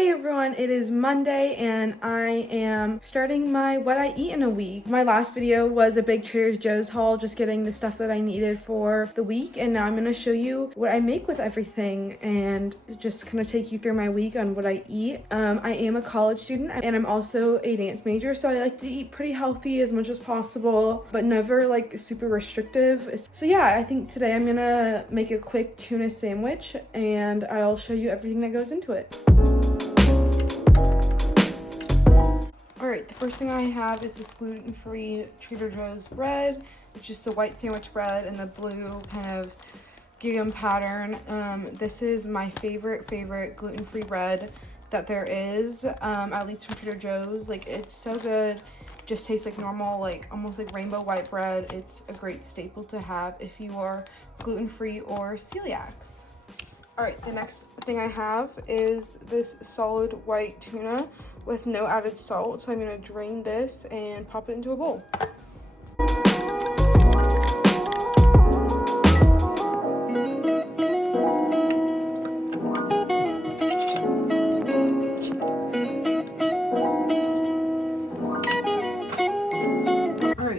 Hey everyone, it is Monday and I am starting my what I eat in a week. My last video was a big Trader Joe's haul, just getting the stuff that I needed for the week, and now I'm going to show you what I make with everything and just kind of take you through my week on what I eat. I am a college student and I'm also a dance major, so I like to eat pretty healthy as much as possible, but never like super restrictive. So yeah, I think today I'm gonna make a quick tuna sandwich and I'll show you everything that goes into it. Alright, the first thing I have is this gluten-free Trader Joe's bread. It's just the white sandwich bread and the blue kind of gingham pattern. This is my favorite gluten-free bread that there is, at least from Trader Joe's. Like, it's so good. Just tastes like normal, like almost like rainbow white bread. It's a great staple to have if you are gluten-free or celiacs. Alright, the next thing I have is this solid white tuna with no added salt. So I'm going to drain this and pop it into a bowl.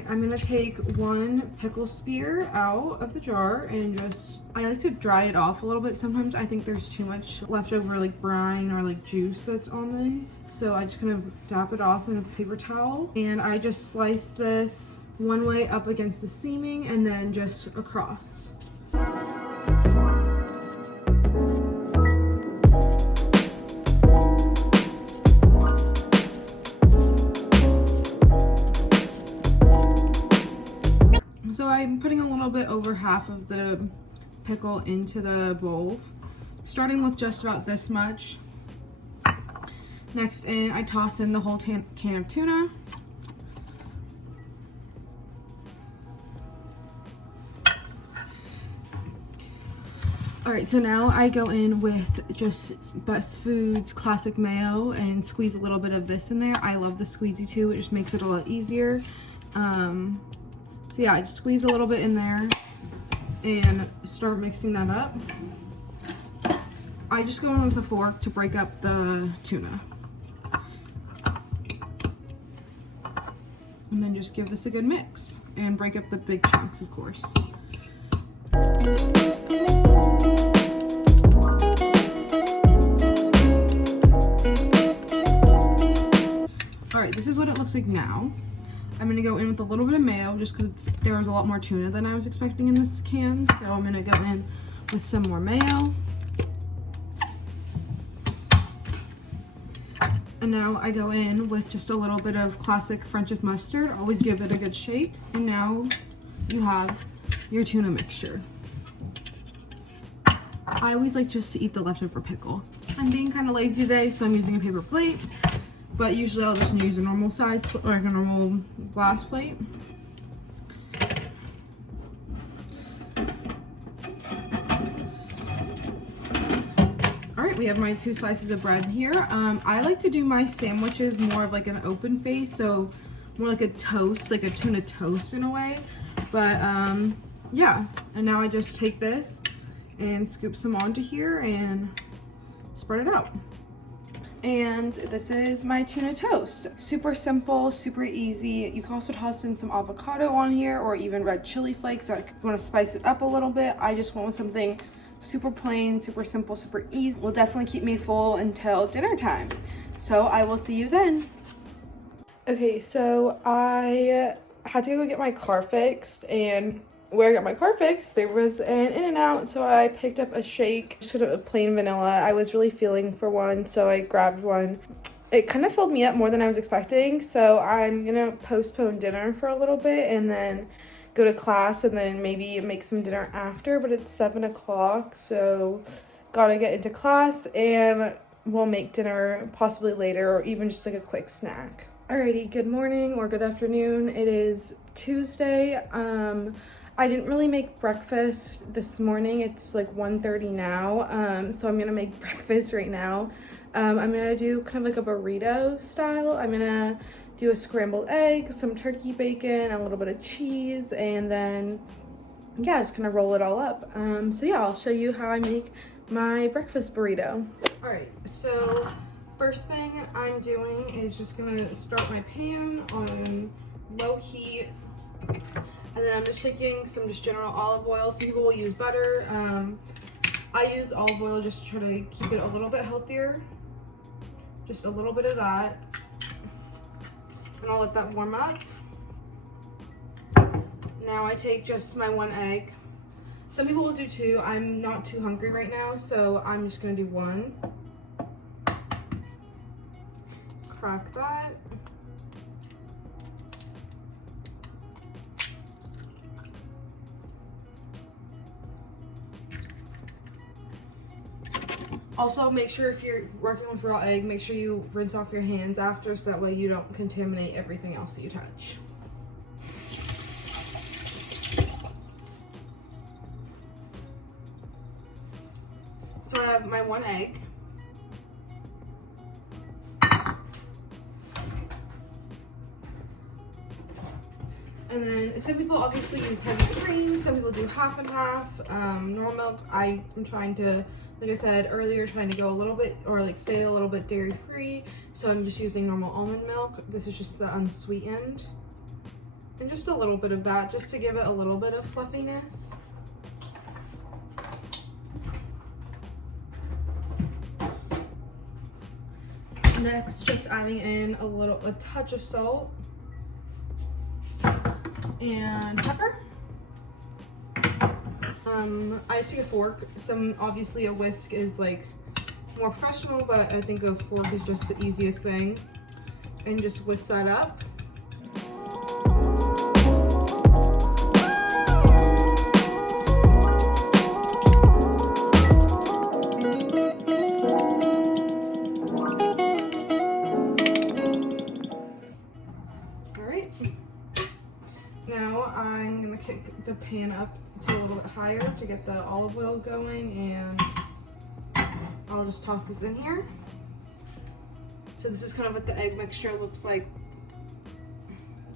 I'm gonna take one pickle spear out of the jar and I like to dry it off a little bit. Sometimes I think there's too much leftover like brine or like juice that's on these. So I just kind of dab it off in a paper towel and I just slice this one way up against the seaming and then just across. So I'm putting a little bit over half of the pickle into the bowl, starting with just about this much. Next I toss in the whole can of tuna. Alright, so now I go in with just Best Foods classic mayo and squeeze a little bit of this in there. I love the squeezy too, it just makes it a lot easier. So yeah, I just squeeze a little bit in there and start mixing that up. I just go in with a fork to break up the tuna. And then just give this a good mix and break up the big chunks, of course. Alright, this is what it looks like now. I'm going to go in with a little bit of mayo just because there was a lot more tuna than I was expecting in this can. So I'm going to go in with some more mayo. And now I go in with just a little bit of classic French's mustard. Always give it a good shake. And now you have your tuna mixture. I always like just to eat the leftover pickle. I'm being kind of lazy today, so I'm using a paper plate. But usually I'll just use a normal size, like a normal glass plate. Alright, we have my 2 slices of bread here. I like to do my sandwiches more of like an open face, so more like a toast, like a tuna toast in a way. But yeah, and now I just take this and scoop some onto here and spread it out. And this is my tuna toast. Super simple, super easy. You can also toss in some avocado on here or even red chili flakes if you want to spice it up a little bit. I just went with something super plain, super simple, super easy. Will definitely keep me full until dinner time. So I will see you then. Okay, so I had to go get my car fixed, and where I got my car fixed, there was an In-N-Out, so I picked up a shake, just sort of a plain vanilla. I was really feeling for one, so I grabbed one. It kind of filled me up more than I was expecting, so I'm gonna postpone dinner for a little bit and then go to class and then maybe make some dinner after, but it's 7 o'clock, so gotta get into class and we'll make dinner possibly later or even just like a quick snack. Alrighty, good morning or good afternoon. It is Tuesday. I didn't really make breakfast this morning. It's like 1:30 now, so I'm gonna make breakfast right now. I'm gonna do kind of like a burrito style. I'm gonna do a scrambled egg, some turkey bacon, a little bit of cheese, and then yeah, just kind of roll it all up. So yeah, I'll show you how I make my breakfast burrito. All right, so First thing I'm doing is just gonna start my pan on low heat, and then I'm just taking some just general olive oil. Some people will use butter. I use olive oil just to try to keep it a little bit healthier. Just a little bit of that, and I'll let that warm up. Now I take just my 1 egg. Some people will do 2. I'm not too hungry right now, so I'm just gonna do 1. Crack that. Also, make sure if you're working with raw egg, make sure you rinse off your hands after, so that way you don't contaminate everything else that you touch. So I have my 1 egg. And then some people obviously use heavy cream, some people do half and half. Normal milk, I'm trying to, like I said earlier, trying to go a little bit, or like stay a little bit dairy free. So I'm just using normal almond milk. This is just the unsweetened. And just a little bit of that, just to give it a little bit of fluffiness. Next, just adding in a touch of salt and pepper. I just take a fork. Obviously a whisk is like more professional, but I think a fork is just the easiest thing. And just whisk that up. Now I'm gonna kick the pan up to a little bit higher to get the olive oil going, and I'll just toss this in here. So this is kind of what the egg mixture looks like.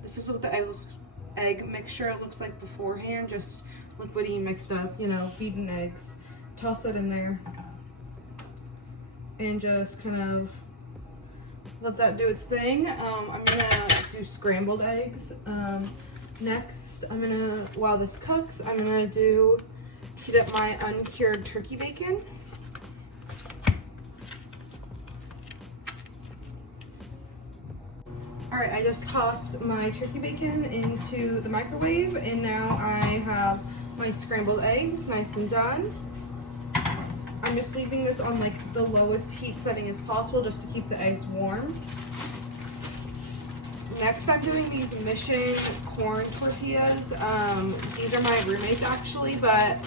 This is what the egg mixture looks like beforehand, just liquidy mixed up, you know, beaten eggs. Toss that in there and just kind of let that do its thing. I'm gonna do scrambled eggs. Next, while this cooks, I'm gonna heat up my uncured turkey bacon. All right, I just tossed my turkey bacon into the microwave, and now I have my scrambled eggs nice and done. I'm just leaving this on like the lowest heat setting as possible, just to keep the eggs warm. Next, I'm doing these Mission corn tortillas. These are my roommate's actually, but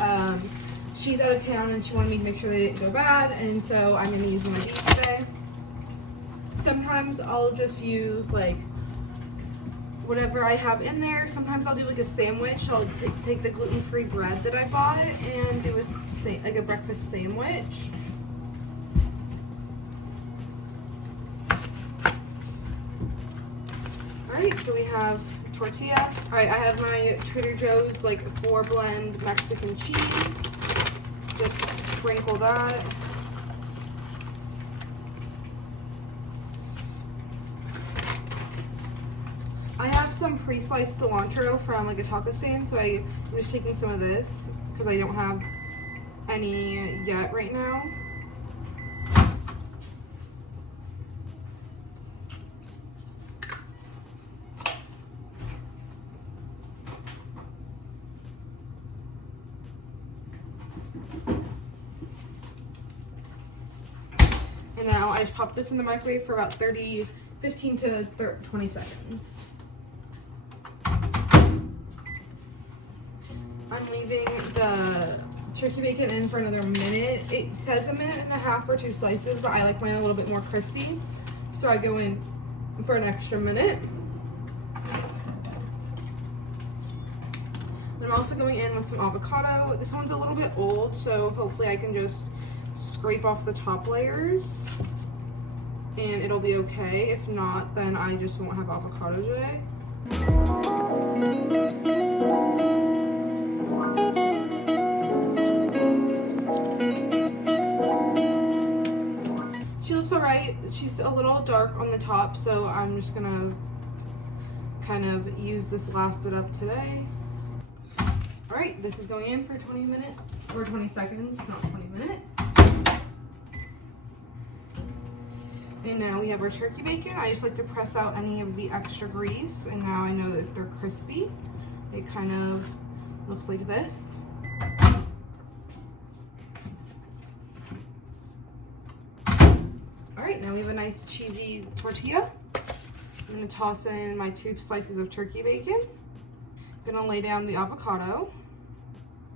she's out of town and she wanted me to make sure they didn't go bad, and so I'm gonna use one of these today. Sometimes I'll just use like whatever I have in there. Sometimes I'll do like a sandwich. I'll take the gluten-free bread that I bought and do like a breakfast sandwich. Alright, so we have tortilla. Alright, I have my Trader Joe's like 4-blend Mexican cheese. Just sprinkle that. I have some pre-sliced cilantro from like a taco stand, so I'm just taking some of this because I don't have any yet right now. And now I just pop this in the microwave for about 15 to 20 seconds. I'm leaving the turkey bacon in for another minute. It says 1.5 minutes for 2 slices, but I like mine a little bit more crispy. So I go in for an extra minute. And I'm also going in with some avocado. This one's a little bit old, so hopefully I can just scrape off the top layers and it'll be okay. If not, then I just won't have avocado today. She looks alright. right. She's a little dark on the top, so I'm just gonna kind of use this last bit up today. All right, this is going in for 20 minutes, or 20 seconds, not 20 minutes. And now we have our turkey bacon. I just like to press out any of the extra grease, and now I know that they're crispy. It kind of looks like this. All right, now we have a nice cheesy tortilla. I'm gonna toss in my 2 slices of turkey bacon. Gonna lay down the avocado.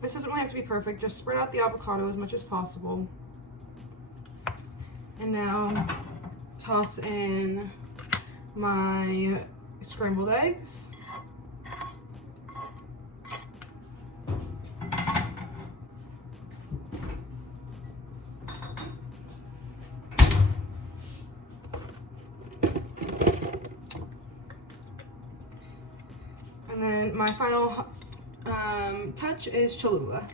This doesn't really have to be perfect, just spread out the avocado as much as possible. And now toss in my scrambled eggs. And then my final touch is Cholula.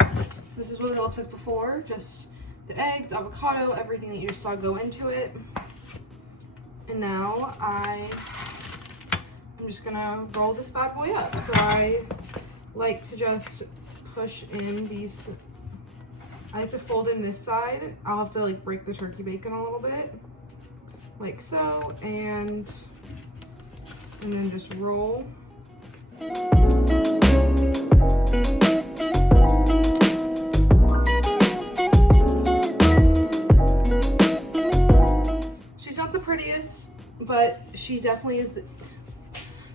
So this is what it looks like before, just the eggs, avocado, everything that you just saw go into it. And now I'm just gonna roll this bad boy up. So I like to just push in these, I have to fold in this side. I'll have to like break the turkey bacon a little bit, like so, and then just roll. She's not the prettiest, but she definitely is.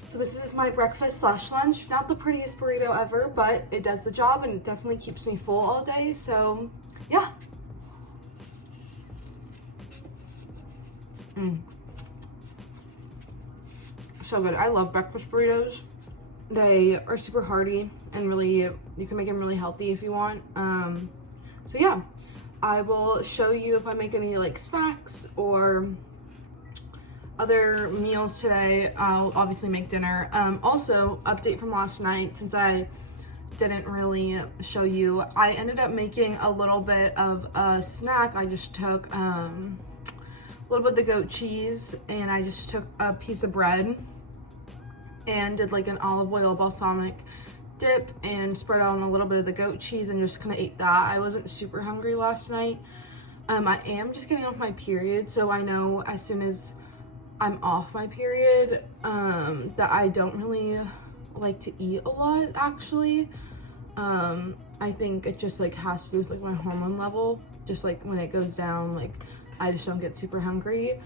So this is my breakfast / lunch. Not the prettiest burrito ever, but it does the job and it definitely keeps me full all day. So yeah. So good. I love breakfast burritos. They are super hearty and really, you can make them really healthy if you want. So yeah, I will show you if I make any like snacks or other meals today. I'll obviously make dinner. Also, update from last night, since I didn't really show you, I ended up making a little bit of a snack. I just took a little bit of the goat cheese, and I just took a piece of bread and did like an olive oil balsamic dip and spread on a little bit of the goat cheese and just kind of ate that. I wasn't super hungry last night. I am just getting off my period, so I know as soon as I'm off my period that I don't really like to eat a lot, actually. I think it just like has to do with like my hormone level. Just like when it goes down, like I just don't get super hungry.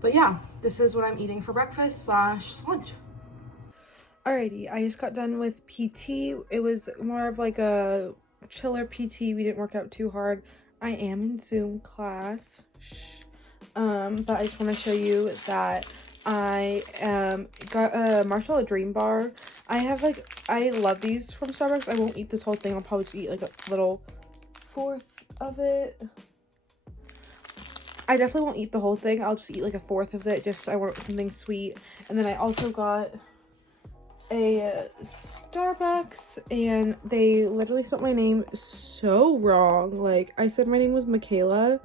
But yeah, this is what I'm eating for breakfast / lunch. Alrighty, I just got done with PT. It was more of like a chiller PT. We didn't work out too hard. I am in Zoom class. But I just want to show you that I got a marshmallow dream bar. I love these from Starbucks. I won't eat this whole thing. I'll probably just eat like a little fourth of it. I definitely won't eat the whole thing. I'll just eat like a fourth of it. Just I want something sweet. And then I also got a Starbucks, and they literally spelled my name so wrong. Like, I said my name was Makayla,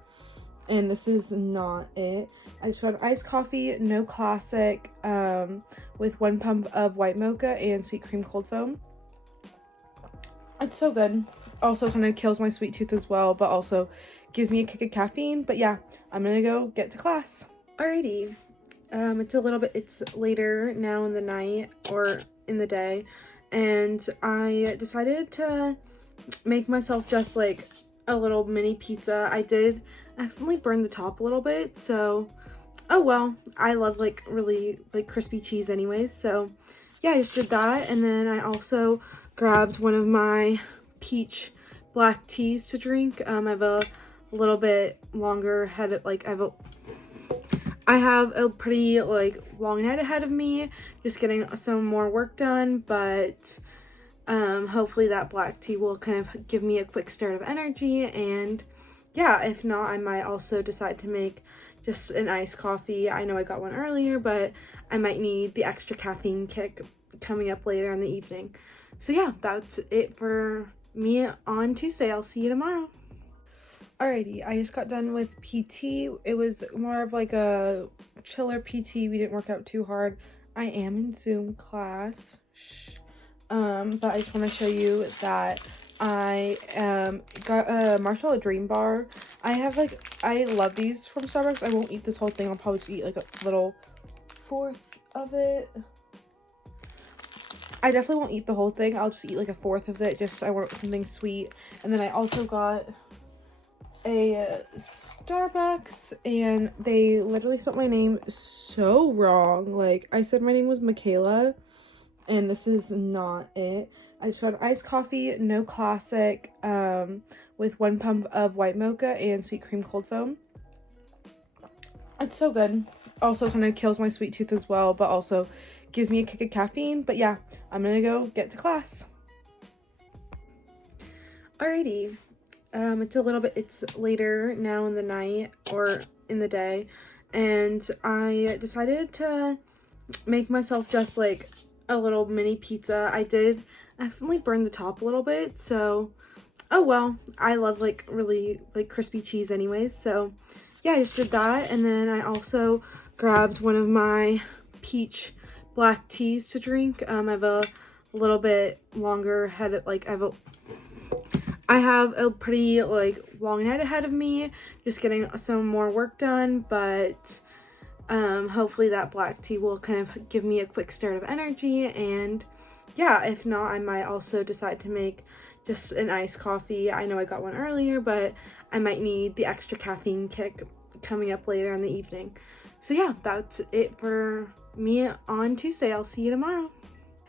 and this is not it. I just got an iced coffee, no classic, with 1 pump of white mocha and sweet cream cold foam. It's so good. Also kind of kills my sweet tooth as well, but also gives me a kick of caffeine. But yeah, I'm gonna go get to class. Alrighty. It's later now in the night, or in the day, and I decided to make myself just like a little mini pizza. I did accidentally burn the top a little bit, so oh well. I love like really like crispy cheese anyways, so yeah, I just did that. And then I also grabbed one of my peach black teas to drink. I have a little bit longer head, like I have a pretty like long night ahead of me, just getting some more work done, but hopefully that black tea will kind of give me a quick start of energy. And yeah, if not, I might also decide to make just an iced coffee. I know I got one earlier, but I might need the extra caffeine kick coming up later in the evening. So yeah, that's it for me on Tuesday. I'll see you tomorrow. Alrighty, I just got done with PT. It was more of like a chiller PT. We didn't work out too hard. I am in Zoom class. But I just want to show you that I got a marshmallow dream bar. I love these from Starbucks. I won't eat this whole thing. I'll probably just eat like a little fourth of it. I definitely won't eat the whole thing. I'll just eat like a fourth of it. Just I want something sweet. And then I also got a Starbucks, and they literally spelled my name so wrong. Like, I said my name was Makayla, and this is not it. I just got iced coffee, no classic, with 1 pump of white mocha and sweet cream cold foam. It's so good. Also kind of kills my sweet tooth as well, but also gives me a kick of caffeine. But yeah, I'm gonna go get to class. Alrighty. It's later now in the night or in the day, and I decided to make myself just like a little mini pizza. I did accidentally burn the top a little bit, so oh well. I love like really like crispy cheese anyways, so yeah, I just did that. And then I also grabbed one of my peach black teas to drink. I have a little bit longer head of, like I have a pretty like long night ahead of me, just getting some more work done, but hopefully that black tea will kind of give me a quick start of energy. And yeah, if not, I might also decide to make just an iced coffee. I know I got one earlier, but I might need the extra caffeine kick coming up later in the evening. So yeah, that's it for me on Tuesday. I'll see you tomorrow.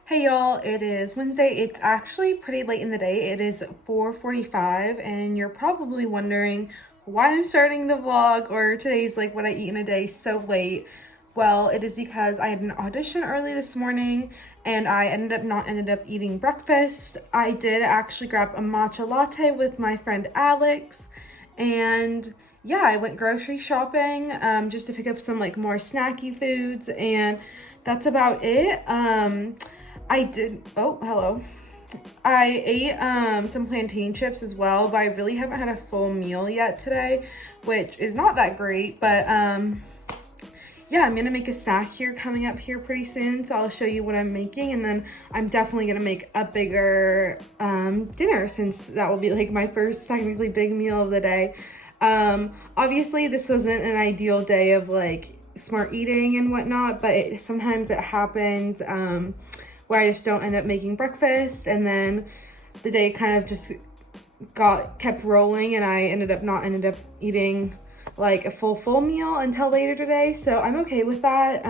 Hey y'all, it is Wednesday. It's actually pretty late in the day. It is 4:45, and you're probably wondering why I'm starting the vlog or today's like what I eat in a day so late. Well, it is because I had an audition early this morning, and I ended up eating breakfast. I did actually grab a matcha latte with my friend Alex, and yeah, I went grocery shopping just to pick up some like more snacky foods, and that's about it. I ate some plantain chips as well, but I really haven't had a full meal yet today, which is not that great. But yeah, I'm gonna make a snack here coming up here pretty soon, so I'll show you what I'm making, and then I'm definitely gonna make a bigger dinner, since that will be like my first technically big meal of the day. Obviously this wasn't an ideal day of like smart eating and whatnot, but sometimes it happens where I just don't end up making breakfast, and then the day kind of just kept rolling, and I ended up eating like a full meal until later today. So I'm okay with that.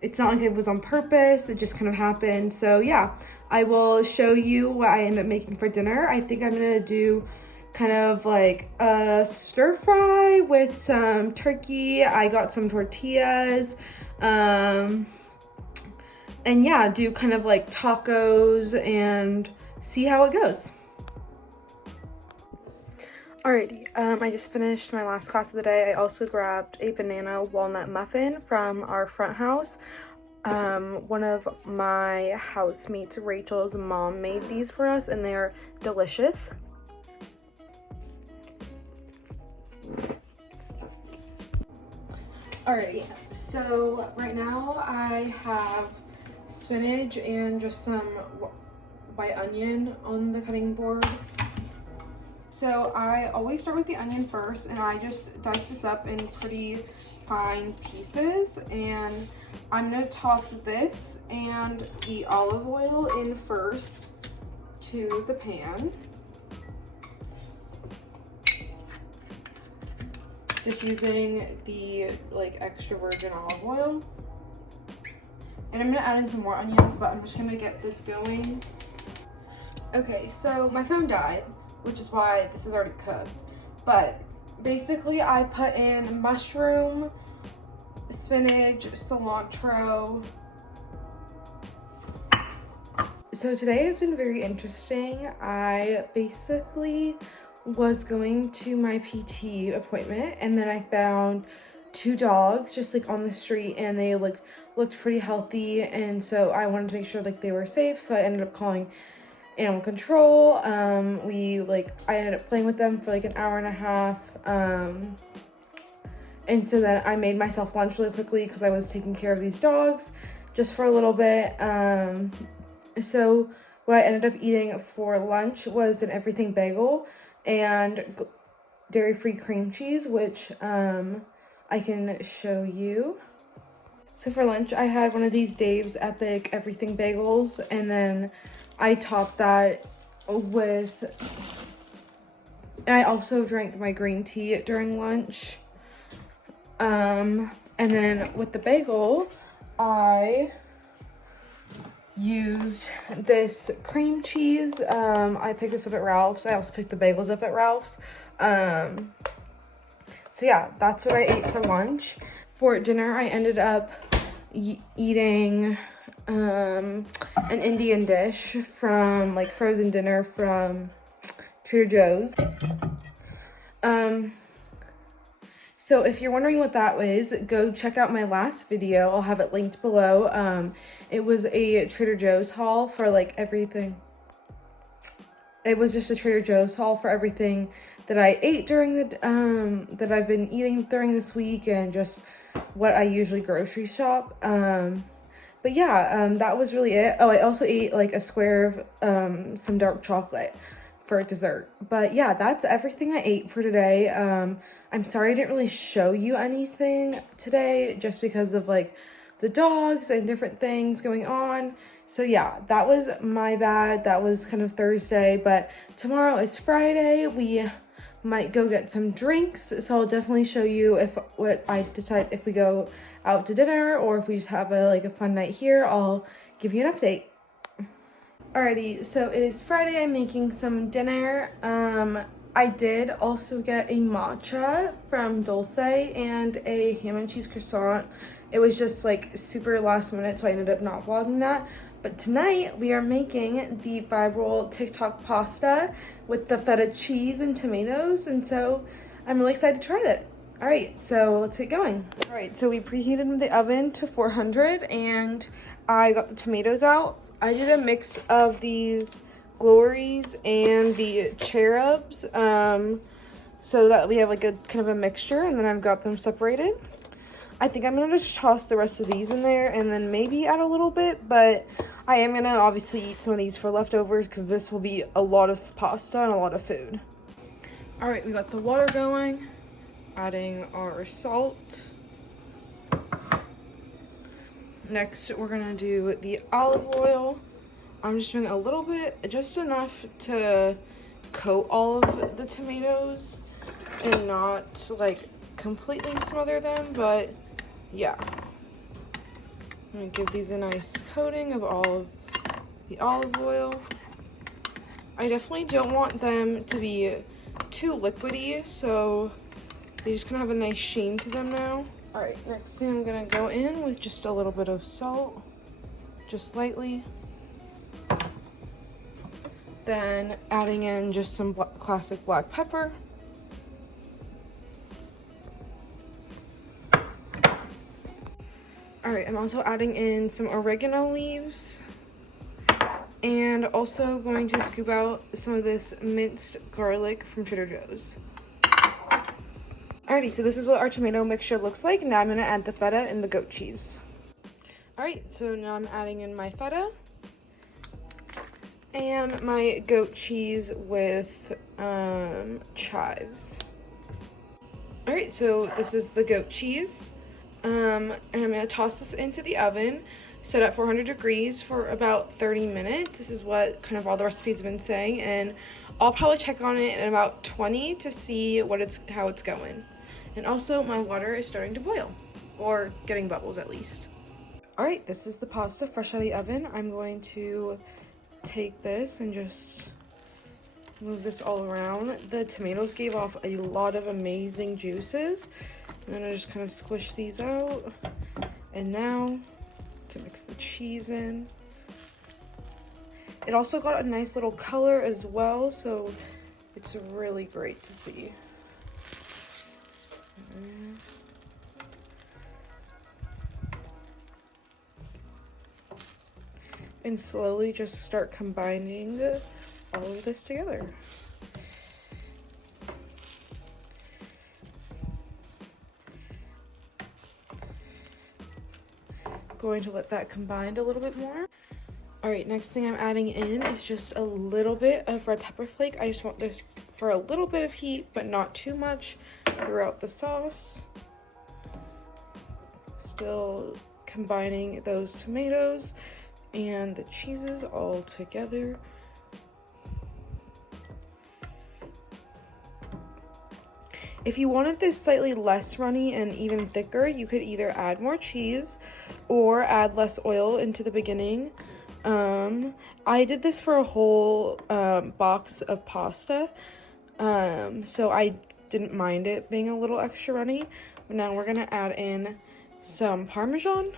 It's not like it was on purpose, it just kind of happened. So yeah, I will show you what I end up making for dinner. I think I'm gonna do kind of like a stir fry with some turkey. I got some tortillas, and yeah, do kind of like tacos and see how it goes. Alrighty, I just finished my last class of the day. I also grabbed a banana walnut muffin from our front house. One of my housemates, Rachel's mom, made these for us, and they're delicious. Alrighty, so right now I have spinach and just some white onion on the cutting board. So I always start with the onion first, and I just dice this up in pretty fine pieces, and I'm gonna toss this and the olive oil in first to the pan. Just using the like extra virgin olive oil. And I'm gonna add in some more onions, but I'm just gonna get this going. Okay, so my phone died, which is why this is already cooked. But basically I put in mushroom, spinach, cilantro. So today has been very interesting. I basically was going to my PT appointment, and then I found 2 dogs just like on the street, and they looked pretty healthy, and so I wanted to make sure like they were safe, so I ended up calling animal control. I ended up playing with them for like an hour and a half. And so then I made myself lunch really quickly because I was taking care of these dogs just for a little bit. So what I ended up eating for lunch was an everything bagel and dairy-free cream cheese, which I can show you. So for lunch, I had one of these Dave's Epic Everything Bagels, and then I topped that with, and I also drank my green tea during lunch. And then with the bagel, I used this cream cheese. I picked this up at Ralph's. I also picked the bagels up at Ralph's. So yeah, that's what I ate for lunch. For dinner, I ended up eating an Indian dish from like frozen dinner from Trader Joe's. So if you're wondering what that was, go check out my last video. I'll have it linked below. It was a Trader Joe's haul for like everything. It was just a Trader Joe's haul for everything that I ate during the, that I've been eating during this week, and just what I usually grocery shop. But yeah, that was really it. Oh, I also ate like a square of some dark chocolate for dessert. But yeah, that's everything I ate for today. I'm sorry I didn't really show you anything today just because of like the dogs and different things going on. So yeah, that was my bad. That was kind of Thursday, but tomorrow is Friday. We might go get some drinks, so I'll definitely show you what I decide, if we go out to dinner or if we just have a fun night here. I'll give you an update. Alrighty, so it is Friday. I'm making some dinner. I did also get a matcha from Dulce and a ham and cheese croissant. It was just like super last minute, so I ended up not vlogging that. But tonight we are making the 5-roll TikTok pasta with the feta cheese and tomatoes, and so I'm really excited to try that. All right, so let's get going. All right, so we preheated the oven to 400 and I got the tomatoes out. I did a mix of these glories and the cherubs, so that we have like a kind of a mixture, and then I've got them separated. I think I'm gonna just toss the rest of these in there and then maybe add a little bit, but I am gonna obviously eat some of these for leftovers because this will be a lot of pasta and a lot of food. All right, we got the water going, adding our salt. Next, we're gonna do the olive oil. I'm just doing a little bit, just enough to coat all of the tomatoes and not like completely smother them, but yeah. I'm gonna give these a nice coating of all of the olive oil. I definitely don't want them to be too liquidy, so they just kind of have a nice sheen to them now. All right, next thing I'm gonna go in with just a little bit of salt, just lightly. Then adding in just some classic black pepper. All right, I'm also adding in some oregano leaves and also going to scoop out some of this minced garlic from Trader Joe's. Alrighty, so this is what our tomato mixture looks like. Now I'm gonna add the feta and the goat cheese. Alright, so now I'm adding in my feta and my goat cheese with chives. Alright, so this is the goat cheese. And I'm going to toss this into the oven, set at 400 degrees for about 30 minutes. This is what kind of all the recipes have been saying, and I'll probably check on it in about 20 to see how it's going. And also my water is starting to boil, or getting bubbles at least. Alright, this is the pasta fresh out of the oven. I'm going to take this and just move this all around. The tomatoes gave off a lot of amazing juices. I'm gonna just kind of squish these out. And now to mix the cheese in. It also got a nice little color as well, so it's really great to see. and slowly just start combining all of this together. Going to let that combine a little bit more. All right, next thing I'm adding in is just a little bit of red pepper flake. I just want this for a little bit of heat, but not too much throughout the sauce. Still combining those tomatoes and the cheeses all together. If you wanted this slightly less runny and even thicker, you could either add more cheese or add less oil into the beginning. I did this for a whole box of pasta, so I didn't mind it being a little extra runny. But now we're gonna add in some Parmesan,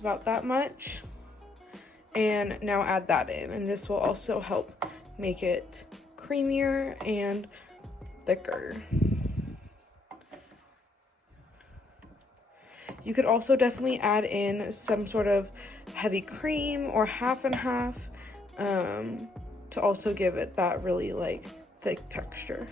about that much, and now add that in, and this will also help make it creamier and thicker. You could also definitely add in some sort of heavy cream or half and half to also give it that really like thick texture.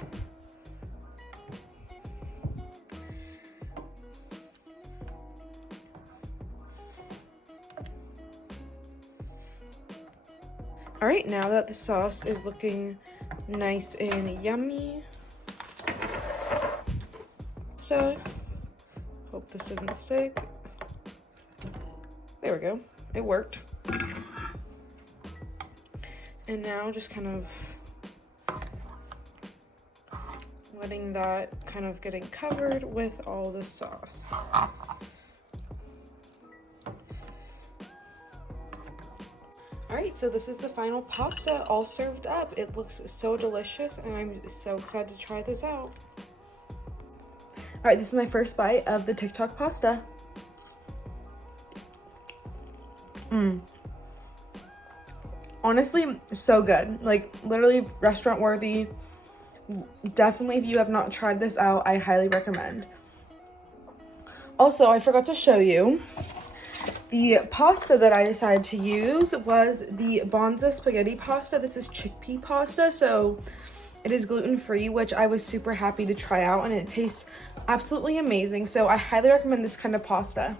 All right, now that the sauce is looking nice and yummy, hope this doesn't stick. There we go, it worked. And now just kind of letting that kind of getting covered with all the sauce. All right, so this is the final pasta all served up. It looks so delicious and I'm so excited to try this out. All right, this is my first bite of the TikTok pasta. Honestly, so good. Like literally restaurant worthy. Definitely, if you have not tried this out, I highly recommend. Also, I forgot to show you the pasta that I decided to use was the Bonza spaghetti pasta. This is chickpea pasta, so it is gluten-free, which I was super happy to try out, and it tastes absolutely amazing. So I highly recommend this kind of pasta.